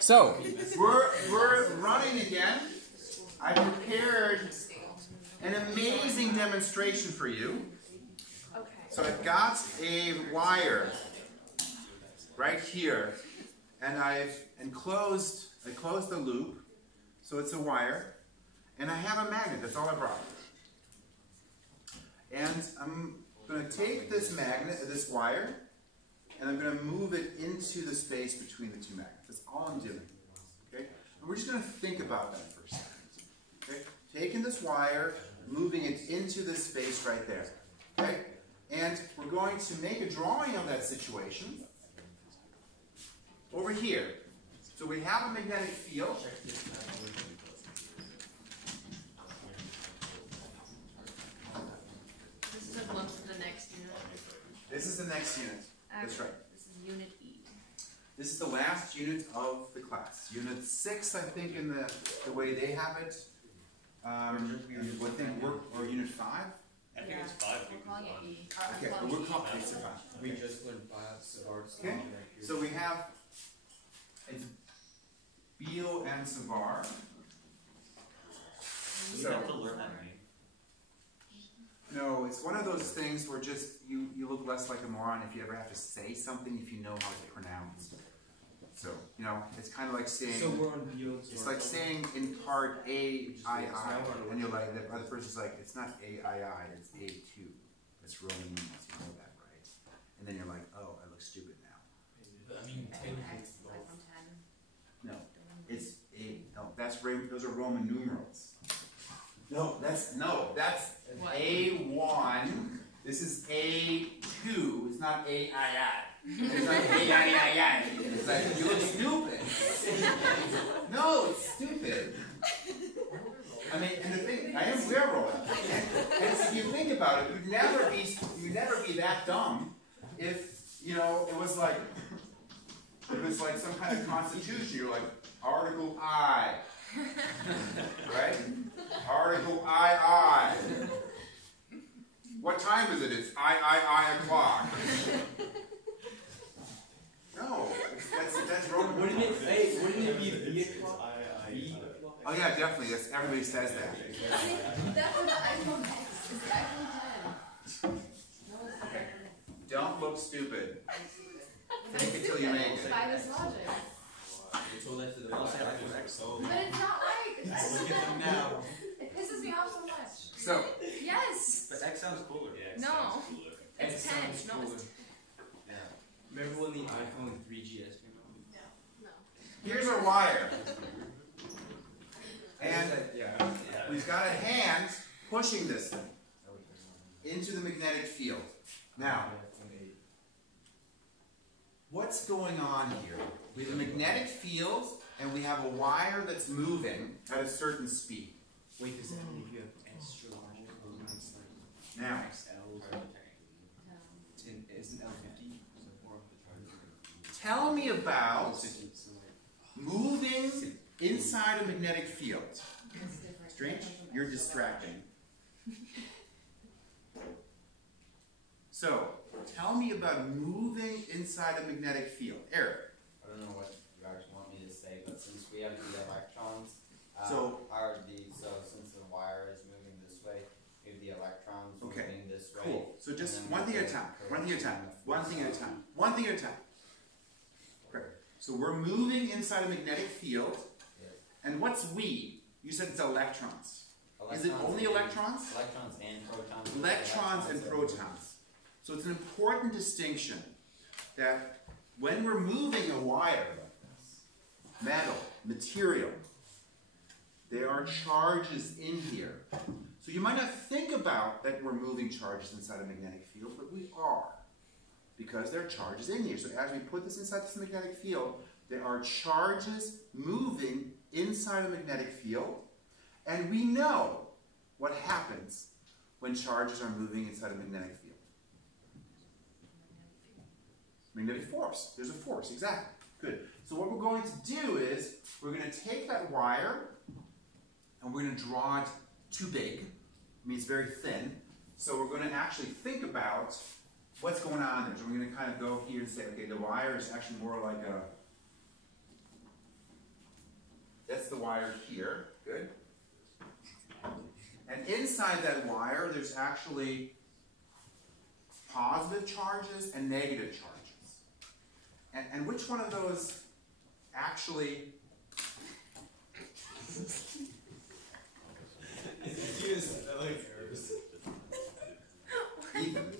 So, we're running again. I prepared an amazing demonstration for you. So I've got a wire right here, and I closed the loop, so it's a wire, and I have a magnet. That's all I brought. And I'm going to take this magnet, this wire, and I'm going to move it into the space between the two magnets. That's all I'm doing. Okay? And we're just going to think about that for a second. Okay? Taking this wire, moving it into this space right there. Okay? And we're going to make a drawing of that situation over here. So we have a magnetic field. This is a glimpse of the next unit. This is the next unit. That's right. This is Unit E. This is the last unit of the class. Unit 6, I think, in the way they have it. Or Unit 5? I think it's 5. We're calling it E. Okay, but we're calling it 5. We just learned 5 Savard's. Okay, so we have it's Beal and Savar. You have to learn that name. No, it's one of those things where just you look less like a moron if you ever have to say something if you know how it's pronounced. So, you know, it's kind of like saying, So we're on Beal. it's like saying in card A-I-I, and you're like, the other person's like, it's not A-I-I, it's A-2. It's Roman numerals, you know that, right? And then you're like, oh, I look stupid now. I mean, No, it's those are Roman numerals. No, that's What? A1. This is A2. It's not A-I-I. It's not A-I-I-I. It's like, you look stupid. No, it's stupid. I mean, and the thing, I am railroad. And if you think about it, you'd never be that dumb if, you know, it was like some kind of constitution. You're like, Article I. Right? Article I. What time is it? It's I o'clock. No, that's Roman. Wouldn't it be V o'clock? Oh yeah, definitely. Everybody says that. That's what the iPhone X is. The iPhone 10. No, it's not. Don't look stupid. Think it till you make it. By this logic. They told that to the boss. But it's not right. Look at them now. It pisses me off so much. So, Yes. But X sounds cooler. Yeah, it No. sounds cooler. It's 10. No, it's Yeah. Remember when the iPhone 3GS came out? no. here's our wire. And Yeah. we've got a hand pushing this thing into the magnetic field. Now, what's going on here? We have a magnetic field, and we have a wire that's moving at a certain speed. Wait, does that mean if you have extra large components like Now, XL or isn't L50? tell me about moving inside a magnetic field. It's different. Strange? You're distracting. So, tell me about moving inside a magnetic field. Eric. I don't know what you guys want me to say, but since we have the electrons, So since the wire is moving this way, we have the electrons Okay, moving this way. cool. So just and then one thing we at a have time. the One thing at a time. current and the One thing at a force. time. One thing at a time. Okay. So we're moving inside a magnetic field. Yes. And what's we? You said it's electrons. Is it only and- electrons? Electrons and protons. Electrons and protons. So it's an important distinction that when we're moving a wire like this, metal, material, there are charges in here. So you might not think about that we're moving charges inside a magnetic field, but we are, because there are charges in here. So as we put this inside this magnetic field, there are charges moving inside a magnetic field, and we know what happens when charges are moving inside a magnetic field. Magnetic force. There's a force, exactly. Good. So what we're going to do is, we're going to take that wire, and we're going to draw it too big. I mean, it's very thin. So we're going to actually think about what's going on there. So we're going to kind of go here and say, okay, the wire is actually more like a That's the wire here. Good. And inside that wire, there's actually positive charges and negative charges. And which one of those actually... Ethan.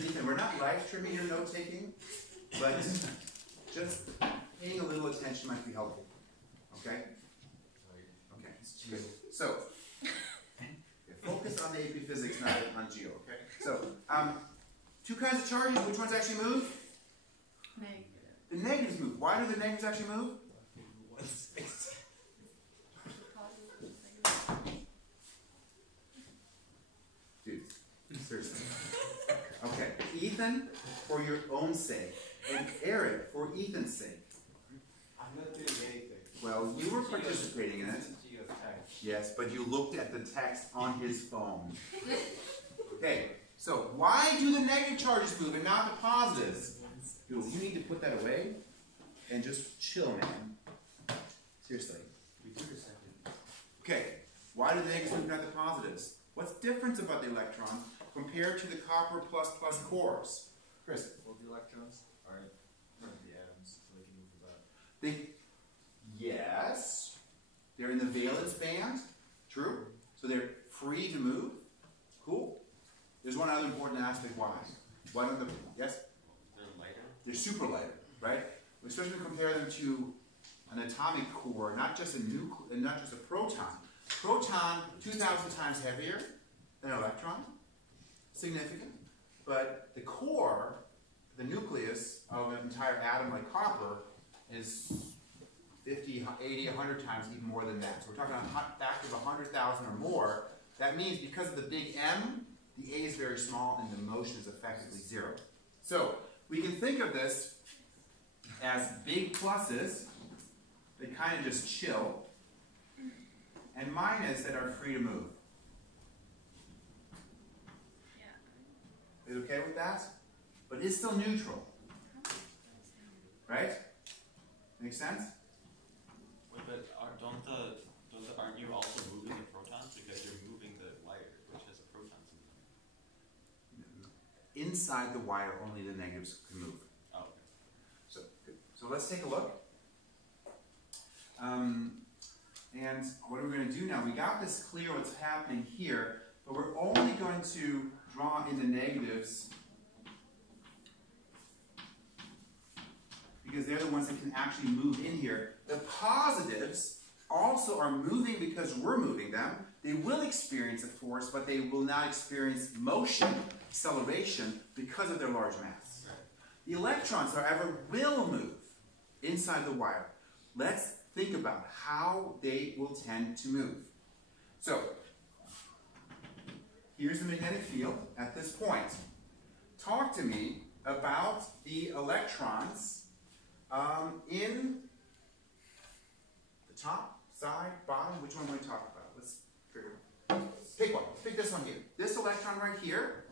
Ethan, we're not live streaming your note taking, but just paying a little attention might be helpful. Okay? Okay, good. So, focus on the AP Physics, not on Geo, okay? So, two kinds of charges. Which ones actually move? Negative. The negatives move. Why do the negatives actually move? Dude, seriously. Okay, Ethan, for your own sake, and Eric, for Ethan's sake. I'm not doing anything. Well, you were participating in it. Yes, but you looked at the text on his phone. Okay, so why do the negative charges move and not the positives? Dude, you need to put that away and just chill, man. Seriously. Okay, why do the negatives move and not the positives? What's different about the electron compared to the copper plus cores? Chris? Well, the electrons are part of the atoms, so they can move about. Yes, they're in the valence band. True. So they're free to move. Cool. There's one other important aspect. Why? Why don't the yes? They're lighter. They're super lighter, right? Especially when we compare them to an atomic core, not just a proton. Proton 2,000 times heavier than an electron. Significant. But the core, the nucleus of an entire atom like copper, is 50, 80, 100 times even more than that. So we're talking a factor of 100,000 or more. That means because of the big M, the A is very small and the motion is effectively zero. So we can think of this as big pluses that kind of just chill, and minus that are free to move. Is it okay with that? But it's still neutral. Right? Make sense? Wait, but aren't you also moving the protons? Because you're moving the wire, which has a protons in them. Inside the wire, only the negatives can move. Oh, okay. So, good. So let's take a look. And what we're going to do now, we got this clear what's happening here, but we're only going to draw in the negatives because they're the ones that can actually move in here. The positives also are moving because we're moving them. They will experience a force, but they will not experience motion, acceleration, because of their large mass. The electrons, however, will move inside the wire. Let's think about how they will tend to move. So, here's the magnetic field at this point. Talk to me about the electrons in the top, side, bottom. Which one will we talk about? Let's figure it out. Pick one. Pick this one here. This electron right here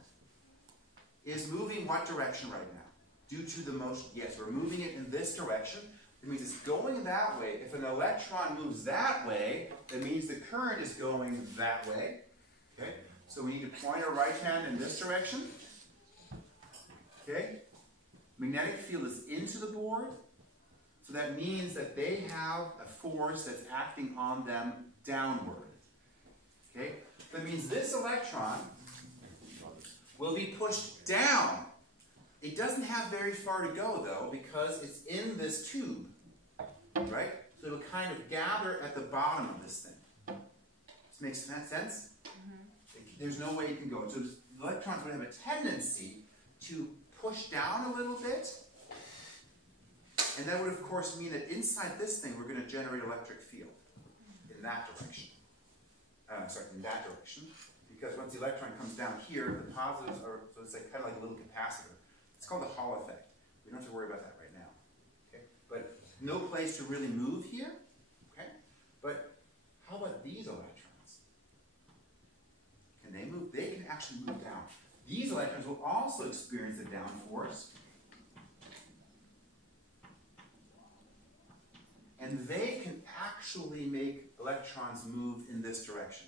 is moving what direction right now? Due to the motion. Yes, we're moving it in this direction. It means it's going that way. If an electron moves that way, that means the current is going that way. Okay? So we need to point our right hand in this direction. Okay? Magnetic field is into the board. So that means that they have a force that's acting on them downward. Okay? That means this electron will be pushed down. It doesn't have very far to go, though, because it's in this tube. Right? So it'll kind of gather at the bottom of this thing. This makes sense? There's no way you can go. So the electrons would have a tendency to push down a little bit. And that would, of course, mean that inside this thing, we're going to generate electric field in that direction. In that direction. Because once the electron comes down here, the positives are, so it's like, kind of like a little capacitor. It's called the Hall effect. We don't have to worry about that right now. Okay? But no place to really move here. Okay? But how about these electrons? Can they move? They can actually move down. These electrons will also experience the down force. And they actually make electrons move in this direction.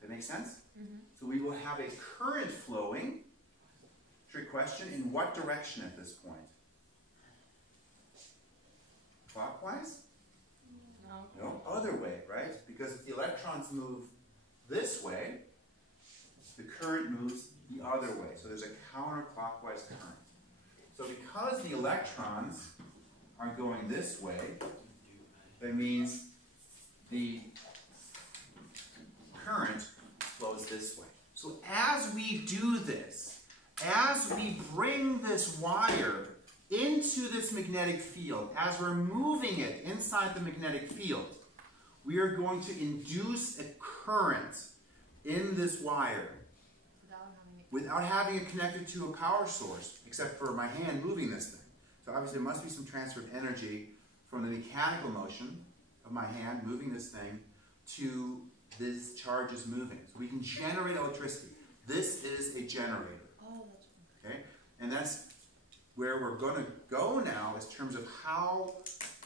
That make sense? Mm-hmm. So we will have a current flowing. Trick question, in what direction at this point? Clockwise? No. No, other way, right? Because if the electrons move this way, the current moves the other way. So there's a counterclockwise current. So because the electrons are going this way, that means the current flows this way. So as we do this, as we bring this wire into this magnetic field, as we're moving it inside the magnetic field, we are going to induce a current in this wire without having it connected to a power source, except for my hand moving this thing. So obviously there must be some transfer of energy from the mechanical motion of my hand moving this thing to this charge is moving. So we can generate electricity. This is a generator. Oh, that's okay? And that's where we're going to go now in terms of how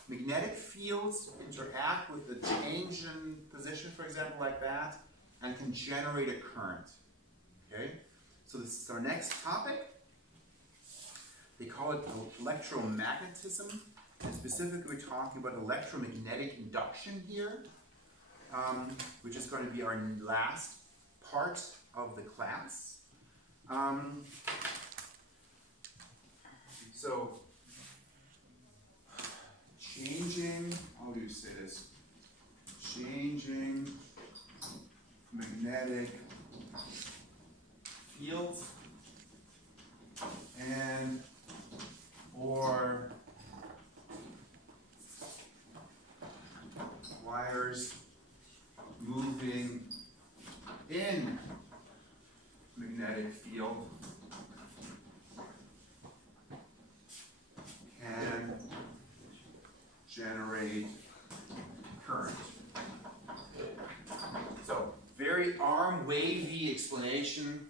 magnetic fields interact with the change in position, for example, like that, and can generate a current. Okay? So this is our next topic. They call it electromagnetism. And specifically we're talking about electromagnetic induction here, which is going to be our last part of the class. So, changing, how do you say this? Changing magnetic fields and or wires moving in magnetic field can generate current. So, very arm-wavy explanation.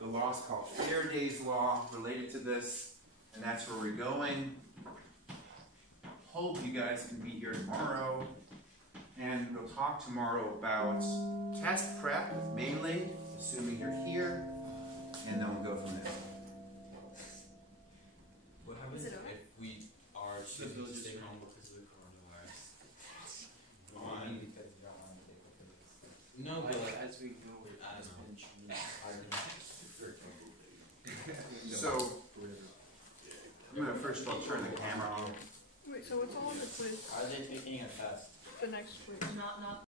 The law is called Faraday's law related to this, and that's where we're going. Hope you guys can be here tomorrow, and we'll talk tomorrow about test prep, mainly, assuming you're here, and then we'll go from there. What happens Is it over? if we are choosing to stay home because of the coronavirus? One. Because you don't want to take the physics. No, but like as we go, I don't it's know. been changed. So, I'm going to first of all turn the camera on. Wait, so what's all on the quiz Are they taking a test? the next week? not